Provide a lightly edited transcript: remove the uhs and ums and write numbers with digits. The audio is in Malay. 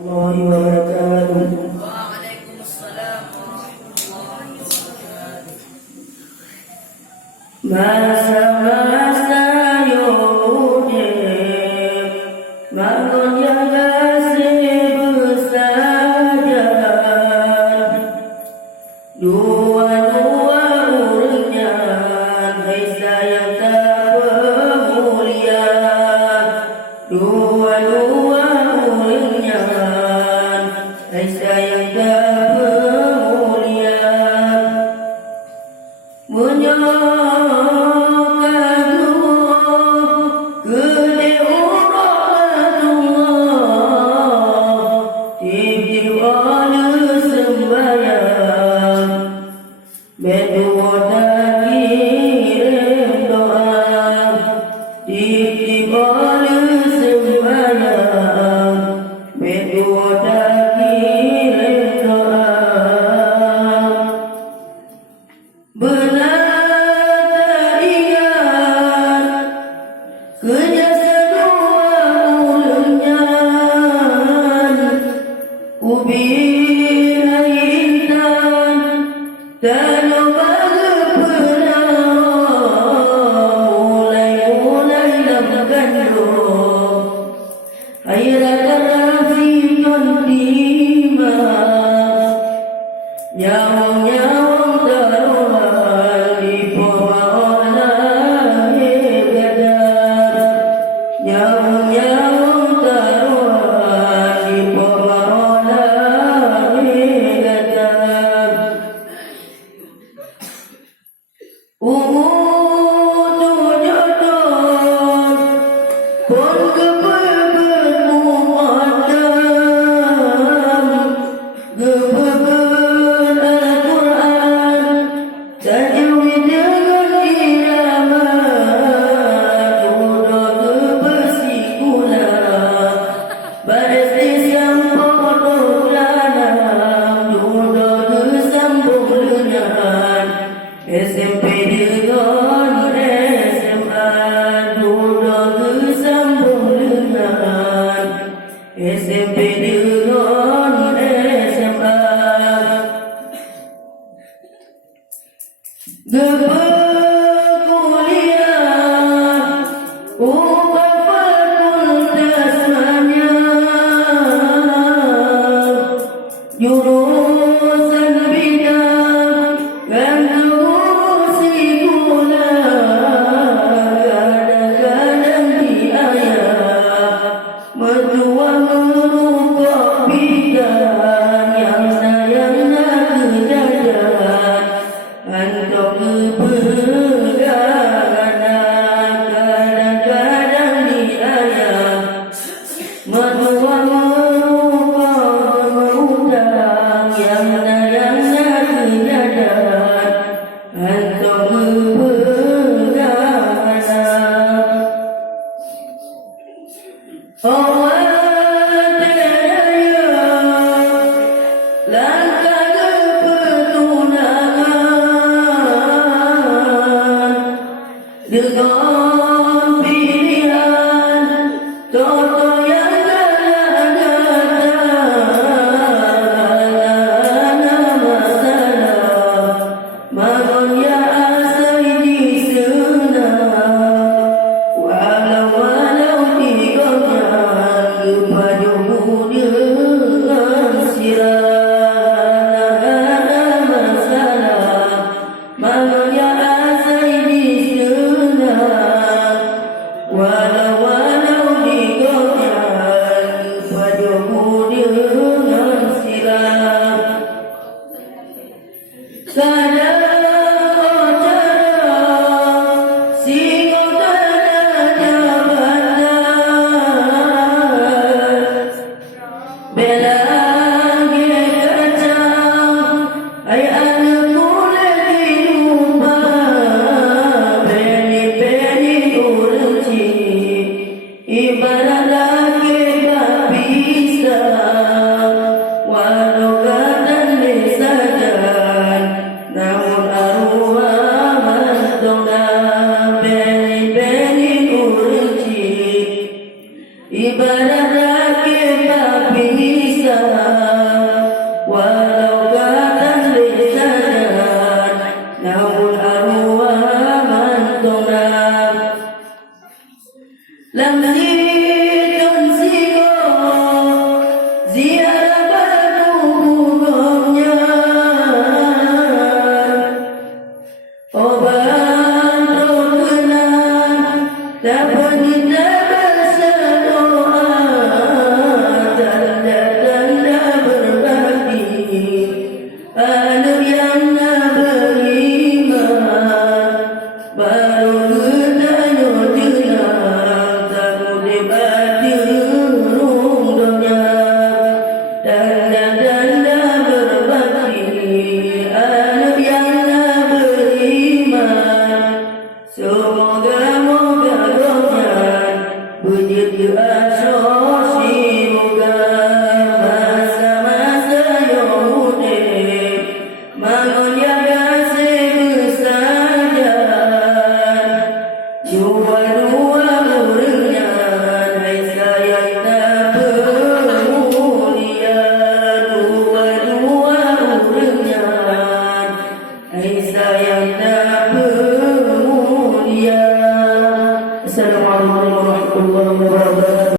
Waalaikumsalam warahmatullahi wabarakatuh. Masa-masa yudhib bangun jaga sebesajan dua-dua urutnya hai sayang tak pemulihan dua-dua urutnya hai sayang tak pemulihan SMP dengan SMA duduk sambung dengan SMP dengan SMA kuliah ubah fakultasnya jurusan bidang dengan pilihan toto yang ada masalah manusia asal di sana walau digoyang kepadu dengan sirah masalah manusia asal di sana walau digoyang kepadu dengan sirah ibarat rakit tapi ziarah batu hukumnya obat terkenal dapat kita berdoa tanda-tanda berbakti anak yang beriman baru bertanya tenang tak boleh baca dunia tanda-tanda berbakti anak yang beriman semoga-moga doa berjaya asosiasi moga masa-masa yang mudik menjaga kesajan dua-dua muridnya hai sayang tak pemulia dua-dua muridnya hai sayang tak pemulia. Assalamualaikum warahmatullahi wabarakatuh.